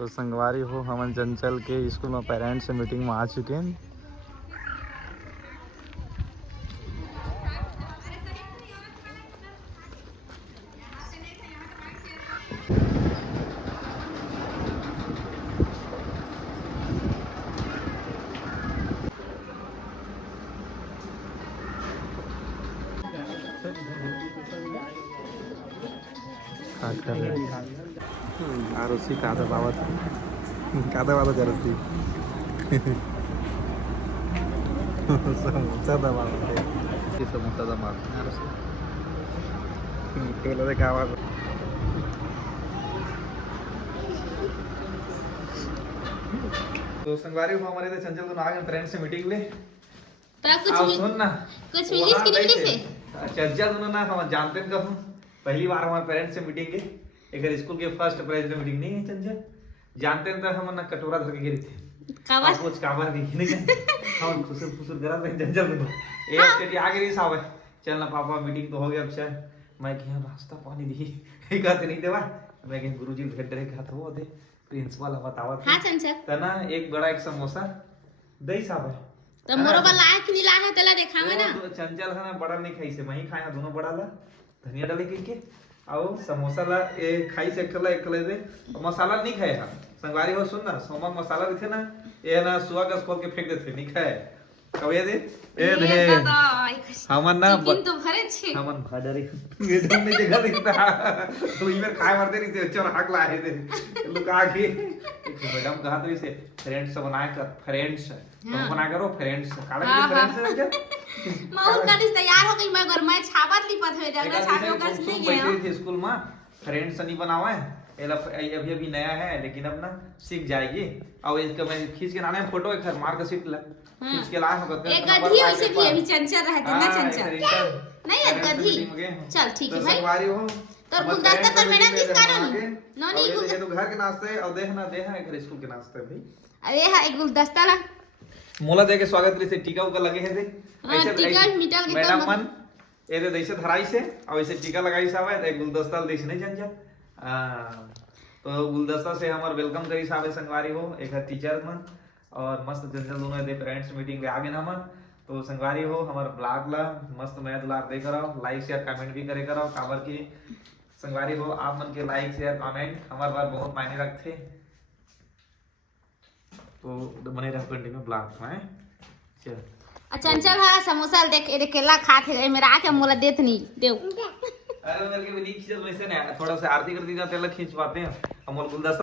तो संगवारी हो हम चंचल के स्कूल में पेरेंट्स से मीटिंग में आ चुके हैं। आरोसी कादा बाबा करती समोसा दबा समोसा दबा खावा। तो संगवारी हो हमारे चंचल दोनों आ गए फ्रेंड से मीटिंग ले। सुन ना कुछ मिली से चंचल दोनों ना हम जानते हैं कब पहली बार हमारे पेरेंट्स से मीटिंग के एक स्कूल के फर्स्ट प्रेजेंट मीटिंग नहीं है चंचल जानते हैं तो हम ना कटोरा धर के गिरे थे कावर कुछ कावर नहीं हम खुसुर खुसुर करा रहे चंचल दोनों एक स्टेडी आगे नहीं सावे चल ना पापा मीटिंग तो हो गया अब चल मैं क्या रास्ता पानी दी कहते नहीं देवा मैं कहीं गुरुजी भेट रहे कहा था वो दे प्रिंसिपल बतावा हां चंचल तना एक बड़ा एक समोसा दही सावे तो मोरो वाला आंख नीला है तला देखावे ना तो चंचल है ना बड़ा नहीं खाई से मैं ही खाया दोनों बड़ा ला धनिया डाले के आओ समोसा ला ए खाई से एक कले दे मसाला नहीं खाए हम संगवारी हो सुन ना सोमा मसाला देते ना ये ना सुआ का खोल के फेंक देते नहीं खाए कब ये दे ए दे हमन ना चिकन तो भरे छे हमन भाडरी ये ढंग में जगह दिखता तो इधर खाए मरते नहीं थे चल हक लाए थे लुका के मैडम कहा तो इसे फ्रेंड्स बनाए कर फ्रेंड्स तुम बना करो फ्रेंड्स काला के फ्रेंड्स है माहौल का तैयार हो गई मैं घर में छापत लिपत हुए जागरा छापे का नहीं गया बैठे थे स्कूल में फ्रेंड्स नहीं बनावा है अभी अभी नया है लेकिन अब ना सीख जाएगी और इसका मैं खींच के नाने फोटो एक मार के सीट ला खींच के ला हो एक गधी वैसे भी अभी चंचल रहते ना चंचल नहीं एक गधी चल ठीक है भाई संगवारी हो तो गुलदस्ता तो मैडम किसका नो नहीं ये तो घर के नाश्ते और देखना देहा एक स्कूल के नाश्ते भाई अरे हां एक गुलदस्ता ला मोला दे के स्वागत से टीका उका लगे है ऐसे टीका मिटल के मैडम मन ए दे ऐसे धराई से और ऐसे टीका लगाई सावे एक गुलदस्ता देश नहीं चंचल तो गुलदस्ता से हमार वेलकम करी सावे संगवारी हो एक टीचर मन और मस्त चंचल दोनों दे पेरेंट्स मीटिंग में आ गए हमन तो संगवारी हो हमार ब्लॉग ला मस्त मैं दुलार दे करो लाइक शेयर कमेंट भी करे करो काबर की संगवारी हो आप मन के लाइक शेयर कमेंट हमार बार बहुत मायने रखते तो बने रहो कंटिन्यू ब्लॉग में चल चंचल हां समोसा देख केला खा थे मेरा आके मोला देत नहीं देव अरे मेरे के भी खींच वैसे ना थोड़ा सा आरती कर दी जाते हैं खींच पाते हैं अमोल गुलदस्ता